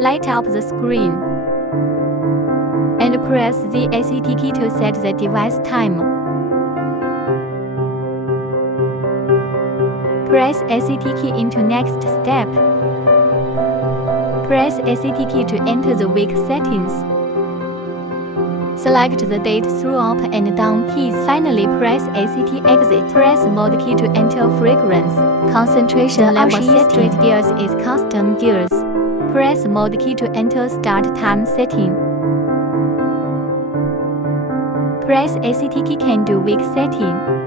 Light up the screen and press the ACT key to set the device time. Press ACT key into next step. Press ACT key to enter the week settings. Select the date through up and down keys. Finally, press ACT exit. Press mode key to enter frequency. Concentration level setting. Straight gears is custom gears. Press mode key to enter start time setting. Press ACT key can do week setting.